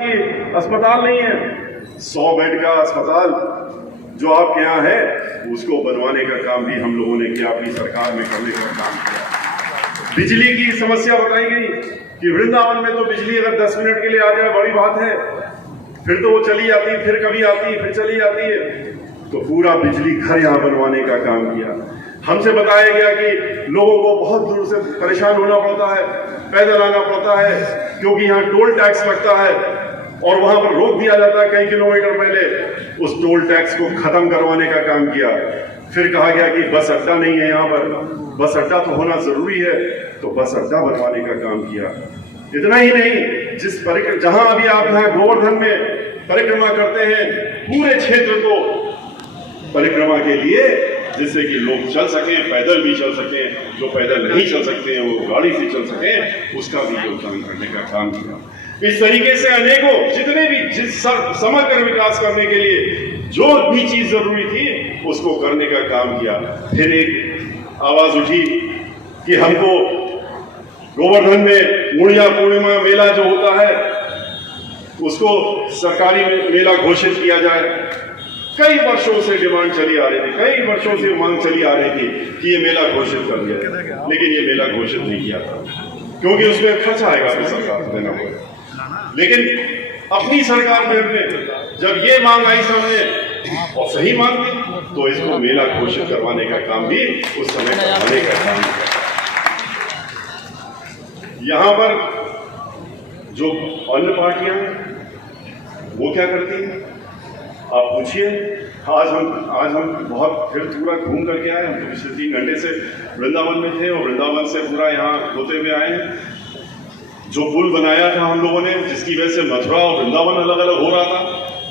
अस्पताल नहीं है। 100 बेड का अस्पताल जो आपके यहाँ है उसको बनवाने का काम भी हम लोगों ने किया, अपनी सरकार में करने का काम किया। बिजली की समस्या बताई गई कि वृंदावन में तो बिजली अगर 10 मिनट के लिए आ जाए बड़ी बात है, फिर तो वो चली जाती है, फिर कभी आती है, फिर चली जाती है। तो पूरा बिजली घर यहाँ बनवाने का काम किया। हमसे बताया गया कि लोगों को बहुत दूर से परेशान होना पड़ता है, पैदल आना पड़ता है, क्योंकि यहाँ टोल टैक्स लगता है और वहां पर रोक दिया जाता है कई किलोमीटर पहले। उस टोल टैक्स को खत्म करवाने का काम किया। फिर कहा गया कि बस अड्डा नहीं है यहाँ पर, बस अड्डा तो होना जरूरी है, तो बस अड्डा बनवाने का काम किया। इतना ही नहीं, जहां अभी आप यहाँ गोवर्धन में परिक्रमा करते हैं, पूरे क्षेत्र को परिक्रमा के लिए, जिससे कि लोग चल सकें, पैदल भी चल सकें, जो पैदल नहीं चल सकते हैं वो गाड़ी से चल सकें, उसका भी योगदान करने का काम किया। इस तरीके से अनेकों जितने भी समग्र विकास करने के लिए जो भी चीज जरूरी थी उसको करने का काम किया। फिर एक आवाज उठी कि हमको गोवर्धन में मुड़िया पूर्णिमा मेला जो होता है उसको सरकारी मेला घोषित किया जाए। कई वर्षों से डिमांड चली आ रही थी, कई वर्षों से मांग चली आ रही थी कि ये मेला घोषित कर दिया जाए, लेकिन ये मेला घोषित नहीं किया था क्योंकि उसमें खर्च आएगा भी सरकार को देना पड़ेगा। लेकिन अपनी सरकार में हमने जब ये मांग आई सामने और सही मांग थी, तो इसको मेला घोषित करवाने का काम भी उस समय करवाने का काम किया। यहां पर जो अन्य पार्टियां हैं वो क्या करती हैं आप पूछिए। आज हम बहुत फिर पूरा घूम करके आए। हम तो पिछले 3 घंटे से वृंदावन में थे और वृंदावन से पूरा यहाँ होते हुए आए हैं। जो पुल बनाया था हम लोगों ने, जिसकी वजह से मथुरा और वृंदावन अलग अलग हो रहा था,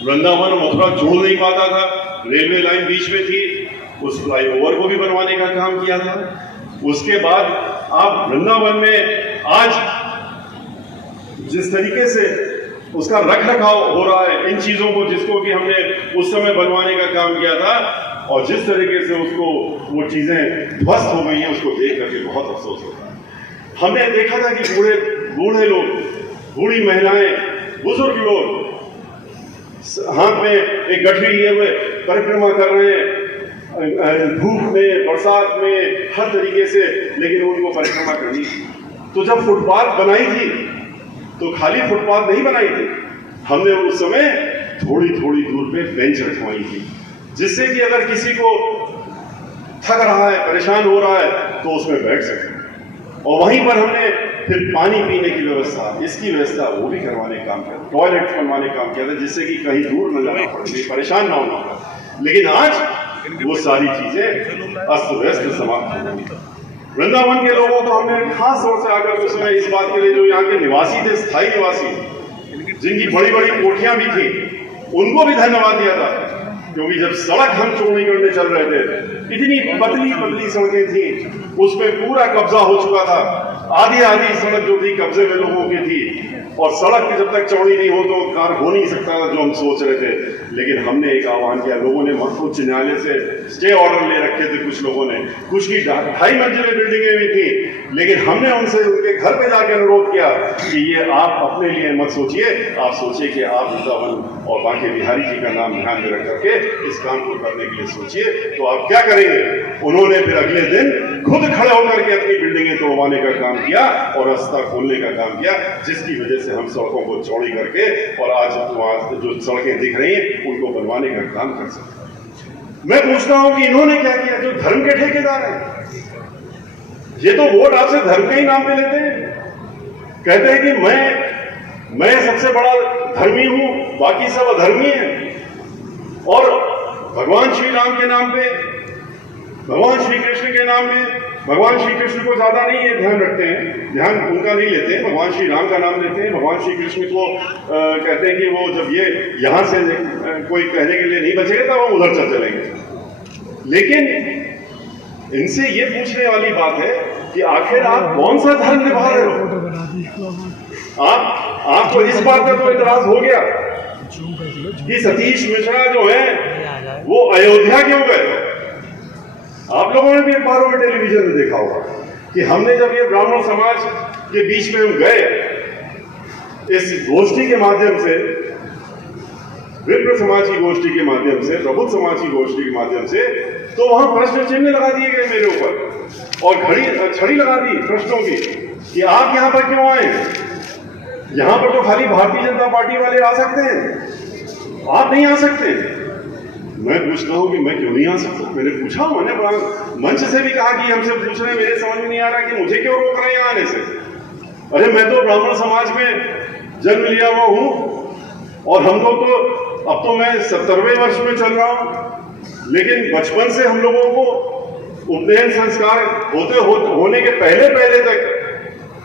वृंदावन और मथुरा जुड़ नहीं पाता था, रेलवे लाइन बीच में थी, उस फ्लाईओवर को भी बनवाने का काम किया था। उसके बाद आप वृंदावन में आज जिस तरीके से उसका रख रखाव हो रहा है, इन चीजों को जिसको कि हमने उस समय बनवाने का काम किया था, और जिस तरीके से उसको वो चीजें ध्वस्त हो गई हैं, उसको देख करके बहुत अफसोस होता है। हमने देखा था कि बूढ़े लोग, बूढ़ी महिलाएं, बुजुर्ग लोग हाथ में एक गठरी लिए हुए परिक्रमा कर रहे हैं, धूप में, बरसात में, हर तरीके से, लेकिन उनको परिक्रमा करनी थी। तो जब फुटपाथ बनाई थी तो खाली फुटपाथ नहीं बनाई थी, हमने उस समय थोड़ी थोड़ी दूर पे बेंच रखवाई थी, जिससे कि अगर किसी को थक रहा है, परेशान हो रहा है, तो उसमें बैठ सके। और वहीं पर हमने फिर पानी पीने की व्यवस्था, इसकी व्यवस्था वो भी करवाने का काम किया, टॉयलेट बनवाने का काम किया था, जिससे कि कहीं दूर न जाना पड़े, परेशान ना होना पड़े। लेकिन आज वो सारी चीजें अस्त व्यस्त समाप्त हो गई। वृंदावन के लोगों को हमने खास तौर से आकर उस समय इस बात के लिए, जो यहाँ के निवासी थे, स्थायी निवासी, जिनकी बड़ी बड़ी कोठियां भी थी, उनको भी धन्यवाद दिया था। क्योंकि जब सड़क हम चौड़ी करने चल रहे थे, इतनी पतली पतली सड़कें थी, उसमें पूरा कब्जा हो चुका था। आधी सड़क जो थी कब्जे में लोगों की थी, और सड़क की जब तक चौड़ी नहीं हो तो कार हो नहीं सकता था, जो हम सोच रहे थे। लेकिन हमने एक आह्वान किया, लोगों ने उच्च न्यायालय से स्टे ऑर्डर ले रखे थे, कुछ लोगों ने, कुछ की 2.5 मंजिलें बिल्डिंगें भी थी, लेकिन हमने उनसे उनके घर पे जाकर अनुरोध किया कि ये आप अपने लिए मत सोचिए, आप सोचिए कि आप वृंदावन और बांके बिहारी जी का नाम ध्यान में रख करके इस काम को करने के लिए सोचिए। तो आप क्या करेंगे? उन्होंने फिर अगले दिन खुद खड़े होकर के अपनी बिल्डिंगें तोड़वाने का काम किया और रास्ता खोलने का काम किया, जिसकी वजह से हम सड़कों को चौड़ी करके और आज वहां जो सड़कें दिख रही हैं उनको बनवाने का काम कर सकते हैं। मैं पूछता हूं कि इन्होंने क्या किया? जो धर्म के ठेकेदार हैं, ये तो वोट आपसे धर्म के ही नाम पे लेते हैं, कहते हैं कि मैं सबसे बड़ा धर्मी हूं, बाकी सब अधर्मी हैं। और भगवान श्री राम के नाम पे, भगवान श्री कृष्ण के नाम पे, भगवान श्री कृष्ण को ज्यादा नहीं ये ध्यान रखते हैं, ध्यान उनका नहीं लेते हैं, भगवान श्री राम का नाम लेते हैं। भगवान श्री कृष्ण को कहते हैं कि वो जब ये यहां से कोई कहने के लिए नहीं बचेगा तो हम उधर चल चलेंगे। लेकिन इनसे ये पूछने वाली बात है कि आखिर आप कौन सा धर्म निभा रहे हो? आपको इस बात का तो इतराज हो गया कि सतीश मिश्रा जो है वो अयोध्या क्यों गए? आप लोगों ने भी अखबारों में, टेलीविजन में देखा होगा कि हमने जब ये ब्राह्मण समाज के बीच में हम गए इस गोष्ठी के माध्यम से, विप्र समाज की गोष्ठी के माध्यम से, प्रबुद्ध समाज की गोष्ठी के माध्यम से, तो वहां प्रश्न चिन्ह लगा दिए गए मेरे ऊपर और छड़ी लगा दी प्रश्नों की कि आप यहां पर क्यों आए? यहां पर तो खाली भारतीय जनता पार्टी वाले आ सकते हैं, आप नहीं आ सकते। मैं पूछता हूं कि मैं क्यों नहीं आ सकता? मैंने पूछा, मैंने मंच से भी कहा कि हमसे पूछ रहे हैं, मेरे समझ में नहीं आ रहा कि मुझे क्यों रोक रहे हैं यहाँ आने से। अरे मैं तो ब्राह्मण समाज में जन्म लिया हुआ हूं और हम लोग तो, अब तो मैं 70वें वर्ष में चल रहा हूं, लेकिन बचपन से हम लोगों को उपनयन संस्कार होने के पहले तक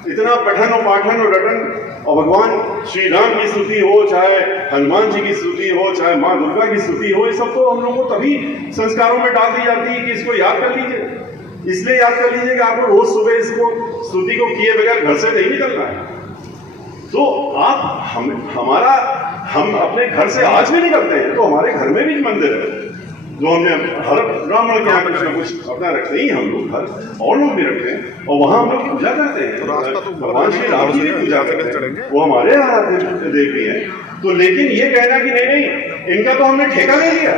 इतना पठन और पाठन और रटन, और भगवान श्री राम की स्तुति हो, चाहे हनुमान जी की स्तुति हो, चाहे माँ दुर्गा की स्तुति हो, ये सब तो हम लोगों को तभी संस्कारों में डाल दी जाती है कि इसको याद कर लीजिए। इसलिए याद कर लीजिए कि आपको रोज सुबह इसको स्तुति को किए बगैर घर से नहीं निकलना है। तो आप हम अपने घर से आज भी निकलते हैं तो हमारे घर में भी मंदिर है, जो हमने हर ब्राह्मण के यहाँ कुछ ना कुछ अपना रखते ही हम लोग, घर और लोग भी रखते हैं और वहां हम लोग पूजा करते हैं। भगवान श्री राम जी की पूजा करते हैं, वो हमारे आराध्य देवी है। तो लेकिन ये कहना कि नहीं इनका तो हमने ठेका ले लिया,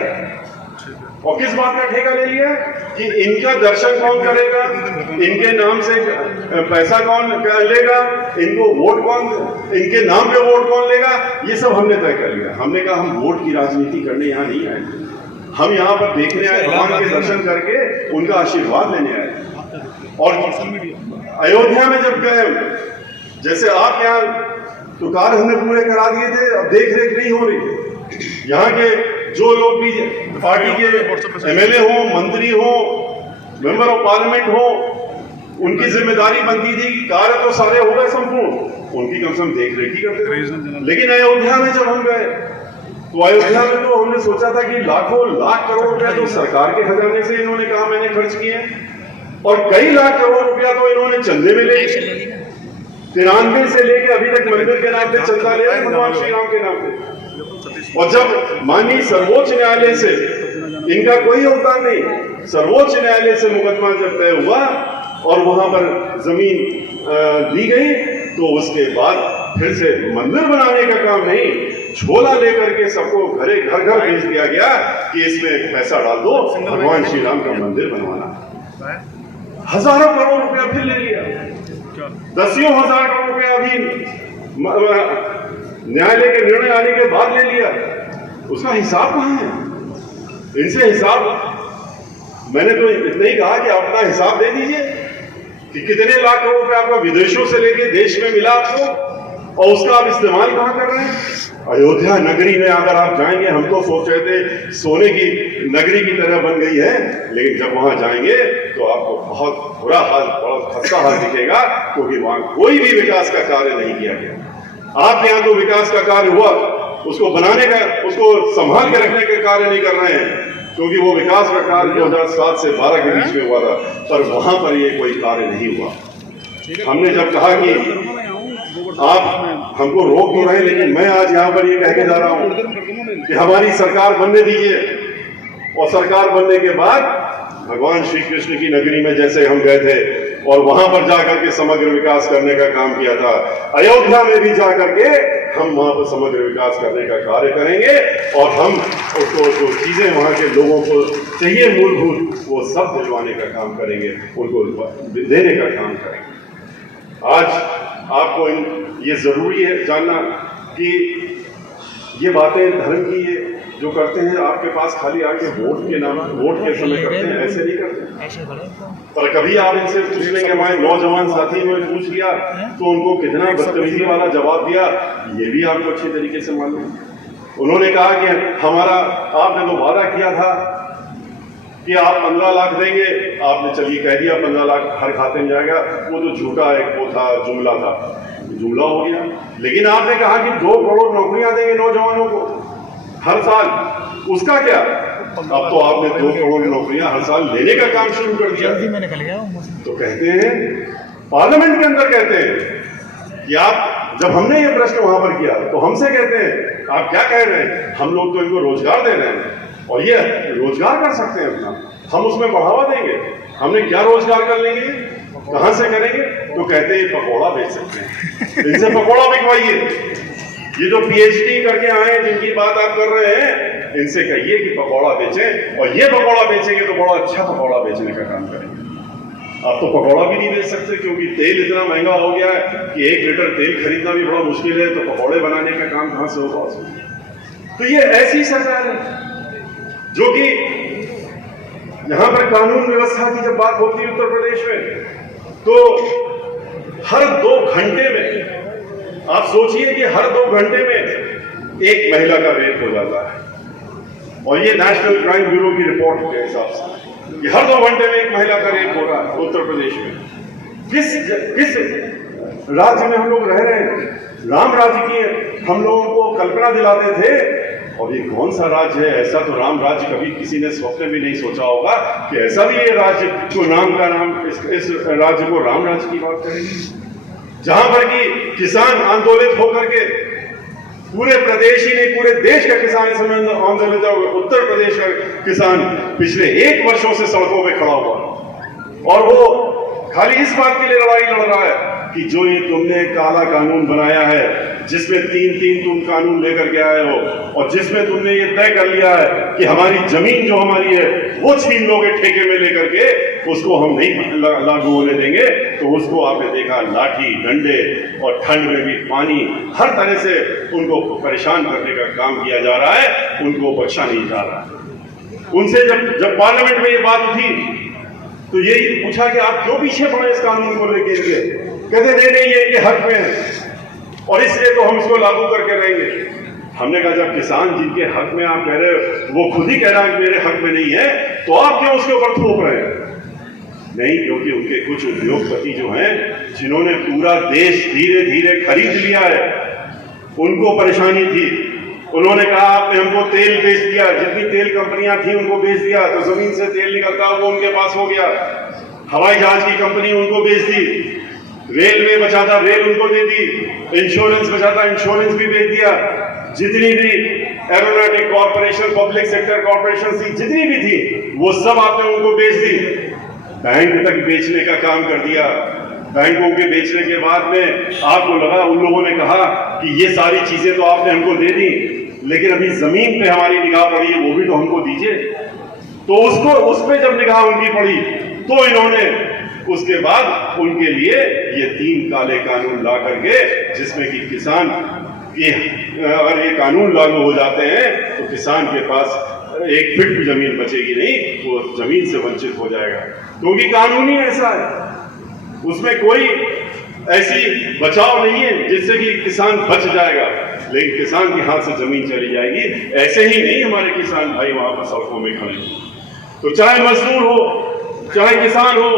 और किस बात का ठेका ले लिया कि इनका दर्शन कौन करेगा, इनके नाम से पैसा कौन लेगा, इनको वोट कौन, इनके नाम पे वोट कौन लेगा, ये सब हमने तय कर लिया। हमने कहा हम वोट की राजनीति करने यहाँ नहीं आए, हम यहाँ पर देखने आए, भगवान के दर्शन करके उनका आशीर्वाद लेने आए। और अयोध्या में जब गए, जैसे आप यहाँ तो कार्य हमने पूरे करा दिए थे, अब देख रेख नहीं हो रही। यहाँ के जो लोग भी पार्टी के एमएलए हो, मंत्री हो, मेंबर ऑफ पार्लियामेंट हो, उनकी जिम्मेदारी बनती थी कि कार्य तो सारे हो गए संपूर्ण, उनकी कम से कम देख रेख ही करते थे। लेकिन अयोध्या में जब हम गए तो अयोध्या में तो हमने सोचा था कि लाखों लाख करोड़ रुपया तो सरकार के खजाने से इन्होंने कहा मैंने खर्च किए, और कई लाख करोड़ रुपया तो इन्होंने चंदे में ले लिए। 93 से लेके अभी तक मंदिर के नाम पे चंदा ले रहे हैं, भगवान श्री राम के नाम पे। और जब माननीय सर्वोच्च न्यायालय से इनका कोई योगदान नहीं, सर्वोच्च न्यायालय से मुकदमा जब तय हुआ और वहां पर जमीन दी गई, तो उसके बाद फिर से मंदिर बनाने का काम नहीं, झोला लेकर के सबको घर घर भेज दिया गया कि इसमें पैसा डाल दो, भगवान श्री राम का मंदिर बनवाना। हजारों करोड़ रुपया फिर ले लिया, दसियों हजार करोड़ रुपया अभी न्यायालय के निर्णय आने के बाद ले लिया। उसका हिसाब कहां है? इनसे हिसाब, मैंने तो इतना ही कहा कि अपना हिसाब दे दीजिए कि कितने लाख करोड़ रुपया आपका विदेशों से लेके देश में मिला आपको, और उसका आप इस्तेमाल कहां कर रहे हैं? अयोध्या नगरी में अगर आप जाएंगे, हम तो सोच रहे थे सोने की नगरी की तरह बन गई है, लेकिन जब वहां जाएंगे तो आपको बहुत बुरा हाल, बहुत खस्ता हाल दिखेगा, क्योंकि वहां कोई भी विकास का कार्य नहीं किया गया। आपके यहाँ तो विकास का कार्य हुआ, उसको बनाने का, उसको संभाल के रखने का कार्य नहीं कर रहे हैं, क्योंकि वो विकास का कार्य 2007 से 12 के बीच में हुआ था, पर वहां पर ये कोई कार्य नहीं हुआ। हमने जब कहा कि आप हमको रोक तो रहे, लेकिन मैं आज यहाँ पर ये कह के जा रहा हूँ कि हमारी सरकार बनने दीजिए, और सरकार बनने के बाद भगवान श्री कृष्ण की नगरी में जैसे हम गए थे और वहां पर जाकर के समग्र विकास करने का काम किया था, अयोध्या में भी जाकर के हम वहां पर समग्र विकास करने का कार्य करेंगे, और हम उसको जो चीजें वहां के लोगों को चाहिए मूलभूत, वो सब दिलवाने का काम करेंगे, उनको देने का काम करेंगे। आज आपको ये जरूरी है जानना कि ये बातें धर्म की ये जो करते हैं आपके पास खाली आके वोट के नाम, वोट के समय करते हैं, ऐसे नहीं करते। पर कभी आप इनसे पूछने के हमारे नौजवान साथी ने पूछ लिया तो उनको कितना बदतमीजी वाला जवाब दिया, ये भी आपको अच्छे तरीके से मालूम। उन्होंने कहा कि हमारा, आपने तो वादा किया था कि आप 15 लाख देंगे, आपने चलिए कह दिया 15 लाख हर खाते में जाएगा, वो तो झूठा एक वो था, जुमला था, जुमला हो गया। लेकिन आपने कहा कि 2 करोड़ नौकरियां देंगे नौजवानों को हर साल, उसका क्या? अब तो आपने 2 करोड़ नौकरियां हर साल लेने का काम शुरू कर दिया। तो कहते हैं पार्लियामेंट के अंदर, कहते हैं कि आप, जब हमने ये प्रश्न वहां पर किया तो हमसे कहते हैं आप क्या कह रहे हैं, हम लोग तो इनको रोजगार दे रहे हैं और ये रोजगार कर सकते हैं अपना, हम उसमें बढ़ावा देंगे। हमने क्या रोजगार कर लेंगे, कहां से करेंगे? तो कहते हैं पकौड़ा बेच सकते हैं, इनसे पकौड़ा बिकवाइए। ये जो PhD करके आए हैं जिनकी बात आप कर रहे हैं, इनसे कहिए कि पकौड़ा बेचें, और ये पकौड़ा बेचेंगे तो बड़ा अच्छा पकौड़ा बेचने का काम करेंगे। अब तो पकौड़ा भी नहीं बेच सकते क्योंकि तेल इतना महंगा हो गया है कि 1 लीटर तेल खरीदना भी बड़ा मुश्किल है, तो पकौड़े बनाने का काम कहां से होगा। तो ये ऐसी सरकार है जो कि यहां पर कानून व्यवस्था की जब बात होती है उत्तर प्रदेश में, तो हर 2 घंटे में आप सोचिए कि हर 2 घंटे में एक महिला का रेप हो जाता है, और ये नेशनल क्राइम ब्यूरो की रिपोर्ट के हिसाब से कि हर 2 घंटे में एक महिला का रेप हो रहा है उत्तर प्रदेश में। किस राज्य में हम लोग रह रहे हैं? राम राज्य की हम लोगों को कल्पना दिलाते थे, और ये कौन सा राज्य है? ऐसा तो राम राज्य कभी किसी ने स्वप्न भी नहीं सोचा होगा कि ऐसा भी ये राज्य को इस राज्य को राम राज्य की बात करेंगे, जहां पर कि किसान आंदोलित होकर के, पूरे प्रदेश ही नहीं पूरे देश का किसान इस समय आंदोलित है। उत्तर प्रदेश का किसान पिछले 1 वर्षों से सड़कों पे खड़ा हुआ, और वो खाली इस बात के लिए लड़ाई लड़ रहा है कि जो ये तुमने काला कानून बनाया है, जिसमें 3 तुम कानून लेकर के आए हो, और जिसमें तुमने ये तय कर लिया है कि हमारी जमीन जो हमारी है वो छीन लोगे ठेके में लेकर के, उसको हम नहीं लागू होने देंगे। तो उसको आपने देखा, लाठी डंडे और ठंड में भी पानी, हर तरह से उनको परेशान करने का काम किया जा रहा है, उनको बख्शा नहीं जा रहा है। उनसे जब पार्लियामेंट में ये बात उठी तो यही पूछा कि आप क्यों पीछे पड़े इस कानून को लेकर के? कहते नहीं ये इनके हक में है और इसलिए तो हम इसको लागू करके रहेंगे। हमने कहा जब किसान जिनके हक में आप कह रहे हो वो खुद ही कह रहा है कि मेरे हक में नहीं है, तो आप क्यों उसके ऊपर थोप रहे हैं? नहीं, क्योंकि उनके कुछ उद्योगपति जो हैं, जिन्होंने पूरा देश धीरे धीरे खरीद लिया है, उनको परेशानी थी। उन्होंने कहा आपने हमको तेल बेच दिया, जितनी तेल कंपनियां थी उनको बेच दिया, तो जमीन से तेल निकलता वो उनके पास हो गया। हवाई जहाज की कंपनी उनको बेच दी, रेलवे बचा था रेल उनको दे दी, इंश्योरेंस बचा था इंश्योरेंस भी बेच दिया। जितनी भी aeronautic corporation, public sector corporation थी, जितनी भी थी, वो सब आपने उनको बेच दी। बैंक तक बेचने का काम कर दिया। बैंकों के बेचने के बाद में आपको लगा, उन लोगों ने कहा कि ये सारी चीजें तो आपने हमको दे दी, लेकिन अभी जमीन पे हमारी निगाह पड़ी है, वो भी तो हमको दीजिए। तो उस पे जब निगाह उनकी पड़ी तो इन्होंने उसके बाद उनके लिए ये 3 काले कानून ला करके, जिसमें कि किसान की अगर ये कानून लागू हो जाते हैं तो किसान के पास 1 फीट भी जमीन बचेगी नहीं, वो जमीन से वंचित हो जाएगा, क्योंकि कानून ही ऐसा है। उसमें कोई ऐसी बचाव नहीं है जिससे कि किसान बच जाएगा, लेकिन किसान के हाथ से जमीन चली जाएगी। ऐसे ही नहीं हमारे किसान भाई वहां पर सड़कों में खड़े, तो चाहे मजदूर हो, चाहे किसान हो,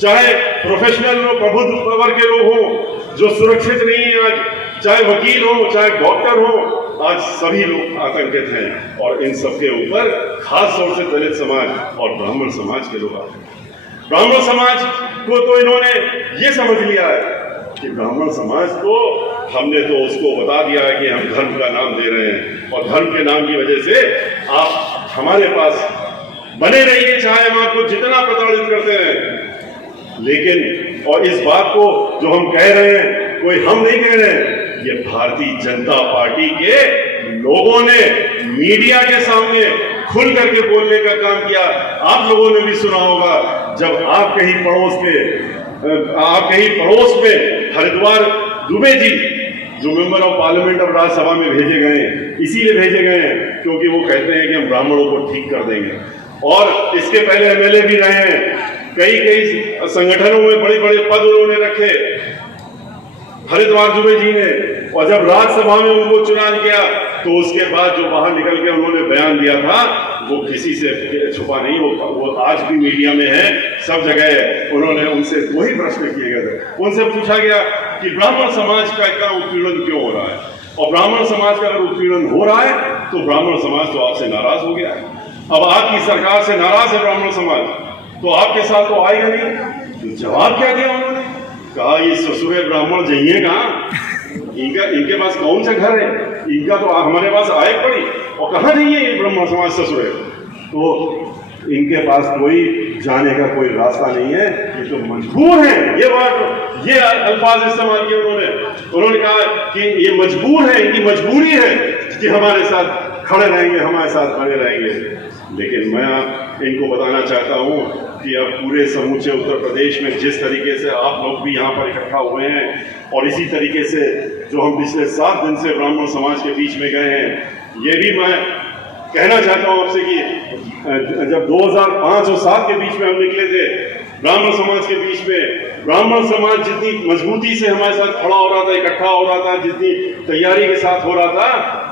चाहे प्रोफेशनल हो, प्रबुद्ध वर्ग के लोग हो जो सुरक्षित नहीं है आज, चाहे वकील हो, चाहे डॉक्टर हो, आज सभी लोग आतंकित हैं। और इन सबके ऊपर खास तौर से दलित समाज और ब्राह्मण समाज के लोग आते हैं। ब्राह्मण समाज को तो इन्होंने ये समझ लिया है कि ब्राह्मण समाज को हमने तो उसको बता दिया है कि हम धर्म का नाम दे रहे हैं, और धर्म के नाम की वजह से आप हमारे पास बने रहिए, चाहे हम आपको जितना प्रताड़ित करते हैं। लेकिन और इस बात को जो हम कह रहे हैं, कोई हम नहीं कह रहे हैं, ये भारतीय जनता पार्टी के लोगों ने मीडिया के सामने खुल करके बोलने का काम किया। आप लोगों ने भी सुना होगा, जब आपके ही पड़ोस में हरिद्वार दुबे जी जो मेंबर ऑफ पार्लियामेंट और राज्यसभा में भेजे गए हैं, इसीलिए भेजे गए हैं क्योंकि वो कहते हैं कि हम ब्राह्मणों को ठीक कर देंगे। और इसके पहले एमएलए भी रहे हैं, कई संगठनों में बड़े बड़े पद उन्होंने रखे हरिद्वार दुबे जी ने। और जब राज्यसभा में उनको चुना गया तो उसके बाद जो बाहर निकल के उन्होंने बयान दिया था वो किसी से छुपा नहीं, वो आज भी मीडिया में है, सब जगह है। उन्होंने उनसे वही प्रश्न किए गए थे, उनसे पूछा गया कि ब्राह्मण समाज का इतना उत्पीड़न क्यों हो रहा है, और ब्राह्मण समाज का अगर उत्पीड़न हो रहा है तो ब्राह्मण समाज तो आपसे नाराज हो गया है। अब आपकी सरकार से नाराज है ब्राह्मण समाज, तो आपके साथ तो आएगा नहीं। तो जवाब क्या दिया उन्होंने? कहा ये ससुरे ब्राह्मण जाइए कहाँ, इनके पास कौन सा घर है, इनका तो हमारे पास आय पड़ी, और कहाँ जाइए ये ब्राह्मण समाज ससुरे। तो इनके पास कोई जाने का कोई रास्ता नहीं है, ये तो मजबूर हैं। ये बात ये अल्फाज इस्तेमाल किए उन्होंने कहा कि ये मजबूर है, इनकी मजबूरी है कि हमारे साथ खड़े रहेंगे, हमारे साथ खड़े रहेंगे। लेकिन मैं इनको बताना चाहता हूं कि अब पूरे समूचे उत्तर प्रदेश में जिस तरीके से आप लोग भी यहाँ पर इकट्ठा हुए हैं और इसी तरीके से जो हम पिछले 7 दिन से ब्राह्मण समाज के बीच में गए हैं, ये भी मैं कहना चाहता हूँ आपसे कि जब 2005 और 7 के बीच में हम निकले थे ब्राह्मण समाज के बीच में, ब्राह्मण समाज जितनी मजबूती से हमारे साथ खड़ा हो रहा था, इकट्ठा हो रहा था, जितनी तैयारी के साथ हो रहा था,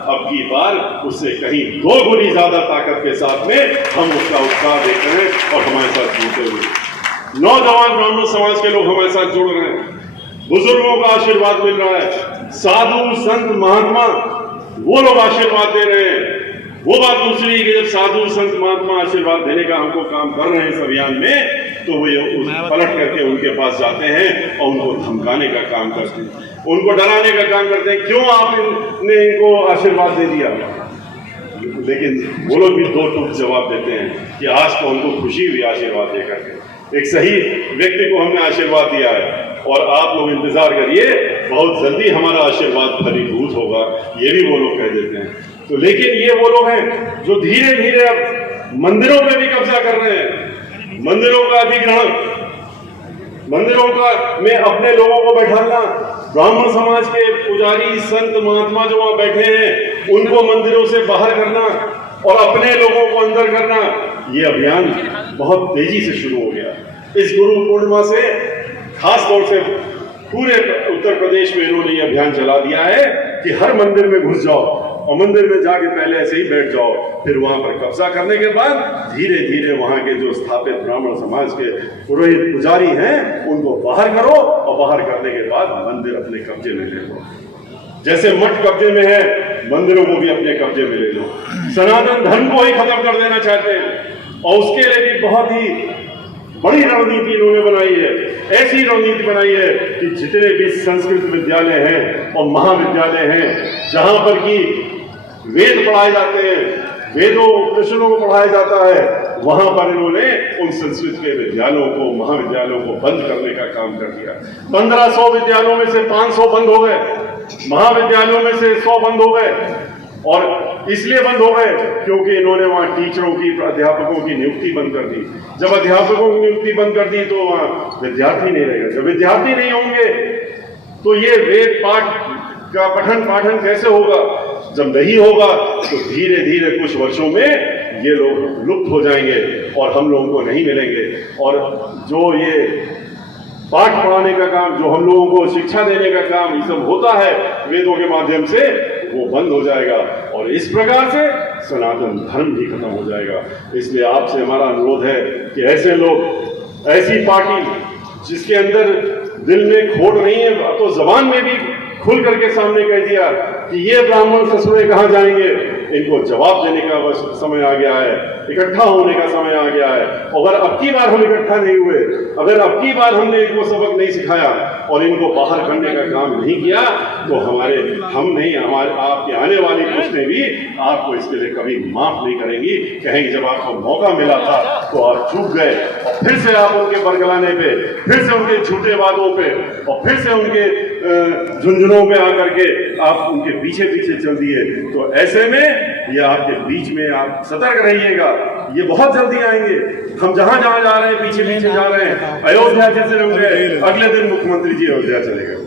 अब की बार उससे कहीं 2 गुनी ज्यादा ताकत के साथ में हम उसका उत्साह देख रहे हैं और हमारे साथ जुड़ते हुए नौजवान ब्राह्मण समाज के लोग हमारे साथ जुड़ रहे हैं, बुजुर्गों का आशीर्वाद मिल रहा है, साधु संत महात्मा वो लोग आशीर्वाद दे रहे हैं। वो बात दूसरी है कि जब साधु संत महात्मा आशीर्वाद देने का हमको काम कर रहे हैं इस अभियान में, तो वो पलट करके उनके पास जाते हैं और उनको धमकाने का काम करते हैं, उनको डराने का काम करते हैं, क्यों आपने इनको आशीर्वाद दे दिया। लेकिन वो लोग भी 2 टूक जवाब देते हैं कि आज तो उनको खुशी हुई आशीर्वाद देकर के, एक सही व्यक्ति को हमने आशीर्वाद दिया है और आप लोग इंतजार करिए, बहुत जल्दी हमारा आशीर्वाद फलीभूत होगा, ये भी वो लोग कह देते हैं। तो लेकिन ये वो लोग हैं जो धीरे धीरे अब मंदिरों पे भी कब्जा कर रहे हैं, मंदिरों का अधिग्रहण, मंदिरों का में अपने लोगों को बैठाना, ब्राह्मण समाज के पुजारी संत महात्मा जो वहां बैठे हैं उनको मंदिरों से बाहर करना और अपने लोगों को अंदर करना, ये अभियान बहुत तेजी से शुरू हो गया। इस गुरु पूर्णिमा से खास तौर से पूरे उत्तर प्रदेश में इन्होंने ये अभियान चला दिया है कि हर मंदिर में घुस जाओ और मंदिर में जाके पहले ऐसे ही बैठ जाओ, फिर वहां पर कब्जा करने के बाद धीरे धीरे वहां के जो स्थापित ब्राह्मण समाज के पुरोहित पुजारी हैं उनको बाहर करो और बाहर करने के बाद मंदिर अपने कब्जे में ले लो। जैसे मठ कब्जे में है, मंदिरों को भी अपने कब्जे में ले लो। सनातन धर्म को ही खत्म कर देना चाहते हैं और उसके लिए भी बहुत ही बड़ी रणनीति इन्होंने बनाई है। ऐसी रणनीति बनाई है कि जितने भी संस्कृत विद्यालय हैं और महाविद्यालय हैं जहां पर कि वेद पढ़ाए जाते हैं, वेदों कृष्णों को पढ़ाया जाता है, वहां पर इन्होंने उन संस्कृत के विद्यालयों को, महाविद्यालयों को बंद करने का काम कर दिया। 1500 विद्यालयों में से 500 बंद हो गए, महाविद्यालयों में से 100 बंद हो गए। और इसलिए बंद हो गए क्योंकि इन्होंने वहां टीचरों की, अध्यापकों की नियुक्ति बंद कर दी। जब अध्यापकों की नियुक्ति बंद कर दी तो वहां विद्यार्थी नहीं रहेगा। जब विद्यार्थी नहीं होंगे तो ये वेद पाठ का पठन पाठन कैसे होगा? जब नहीं होगा तो धीरे धीरे कुछ वर्षों में ये लोग लुप्त हो जाएंगे और हम लोगों को नहीं मिलेंगे। और जो ये पाठ पढ़ाने का काम, जो हम लोगों को शिक्षा देने का काम ये सब होता है वेदों के माध्यम से, वो बंद हो जाएगा और इस प्रकार से सनातन धर्म भी खत्म हो जाएगा। इसलिए आपसे हमारा अनुरोध है कि ऐसे लोग, ऐसी पार्टी जिसके अंदर दिल में खोट नहीं है, तो जबान में भी खुल करके सामने कह दिया कि ये ब्राह्मण ससुरे कहाँ जाएंगे, इनको जवाब देने का बस समय आ गया है, इकट्ठा होने का समय आ गया है। अगर अब की बार हम इकट्ठा नहीं हुए, अगर अब की बार हमने इनको सबक नहीं सिखाया और इनको बाहर करने का काम नहीं किया तो हम नहीं, हमारे आपके आने वाली पुश्तें भी आपको इसके लिए कभी माफ नहीं करेंगी। कहेंगे जब आपको मौका मिला था तो आप चूक गए और फिर से आप उनके बरगलाने पे, फिर से उनके झूठे वादों पे और फिर से उनके झुंझुनों पे आकर के आप उनके पीछे पीछे चल दिए। तो ऐसे में ये आपके बीच में आप सतर्क रहिएगा, ये बहुत जल्दी आएंगे। हम जहां जहां जा रहे हैं पीछे पीछे जा रहे हैं। अयोध्या जैसे हम गए, अगले दिन मुख्यमंत्री जी अयोध्या चले गए।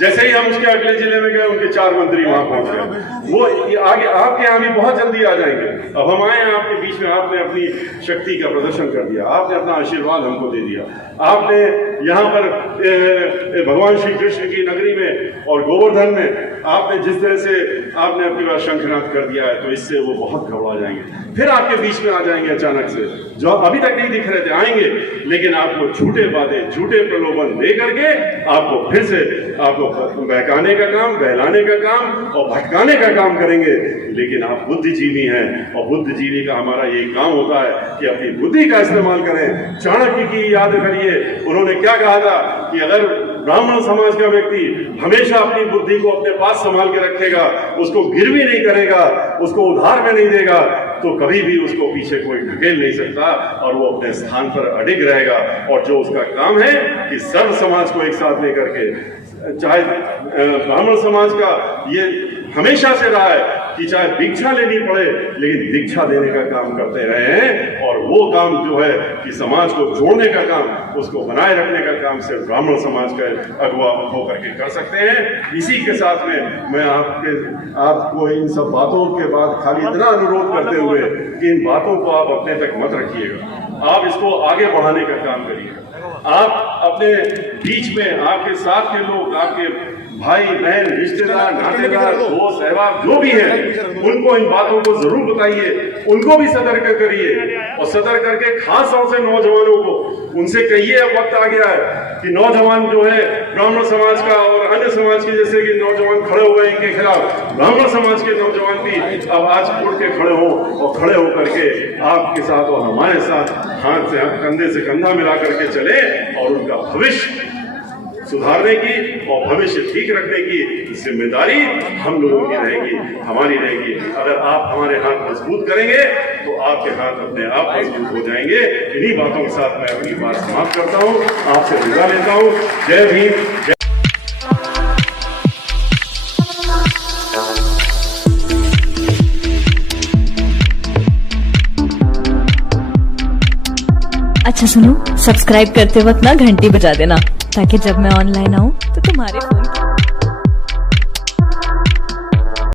जैसे ही हम उसके अगले जिले में गए उनके 4 मंत्री वहां पहुंच गए। वो आगे आपके यहाँ भी बहुत जल्दी आ जाएंगे। अब हम आए हैं आपके बीच में, आपने अपनी शक्ति का प्रदर्शन कर दिया, आपने अपना आशीर्वाद हमको दे दिया, आपने यहाँ पर भगवान श्री कृष्ण की नगरी में और गोवर्धन में आपने जिस तरह से आपने अपनी बार शंखनाद कर दिया है, तो इससे वो बहुत घबरा जाएंगे। फिर आपके बीच में आ जाएंगे अचानक से, जो अभी तक नहीं दिख रहे थे, आएंगे, लेकिन आपको झूठे बातें, झूठे प्रलोभन दे करके आपको फिर से आपको बहकाने का काम, बहलाने का काम और भटकाने का काम करेंगे। लेकिन आप बुद्धिजीवी हैं और बुद्धिजीवी का हमारा यही काम होता है कि अपनी बुद्धि का इस्तेमाल करें। चाणक्य की याद करिए, उन्होंने क्या कहा था कि अगर ब्राह्मण समाज का व्यक्ति हमेशा अपनी बुद्धि को अपने पास संभाल के रखेगा, उसको गिरवी नहीं करेगा, उसको उधार में नहीं देगा, तो कभी भी उसको पीछे कोई ढकेल नहीं सकता और वो अपने स्थान पर अडिग रहेगा। और जो उसका काम है कि सर्व समाज को एक साथ लेकर के, चाहे ब्राह्मण समाज का ये हमेशा से रहा है कि चाहे भिक्षा लेनी पड़े लेकिन दीक्षा देने का काम करते रहे हैं। और वो काम जो है कि समाज को जोड़ने का काम, उसको बनाए रखने का काम सिर्फ ब्राह्मण समाज का अगुवा होकर के कर सकते हैं। इसी के साथ में मैं आपको इन सब बातों के बाद खाली इतना अनुरोध करते हुए कि इन बातों को आप अपने तक मत रखिएगा, आप इसको आगे बढ़ाने का काम करिएगा। आप अपने बीच में आपके साथ के लोग, आपके भाई बहन, रिश्तेदार, नातेदार, दोस्त, सहबाब जो भी हैं, उनको इन बातों को जरूर बताइए, उनको भी सतर्क करिए। और सतर्क करके खास तौर से नौजवानों को उनसे कहिए, अब वक्त आ गया है कि नौजवान जो है ब्राह्मण समाज का और अन्य समाज के जैसे कि नौजवान खड़े हुए इनके खिलाफ, ब्राह्मण समाज के नौजवान भी अब आज उठ के खड़े हों और खड़े होकर के आपके साथ और हमारे साथ हाथ से कंधे से कंधा मिला करके चले और उनका भविष्य सुधारने की और भविष्य ठीक रखने की जिम्मेदारी हम लोगों की रहेगी, हमारी रहेगी। अगर आप हमारे हाथ मजबूत करेंगे तो आपके हाथ अपने आप मजबूत हो जाएंगे। इन्हीं बातों के साथ मैं अपनी बात समाप्त करता हूँ, आपसे विदा लेता हूँ। जय भीम। अच्छा सुनो, सब्सक्राइब करते वक्त ना घंटी बजा देना ताकि जब मैं ऑनलाइन आऊँ तो तुम्हारे फोन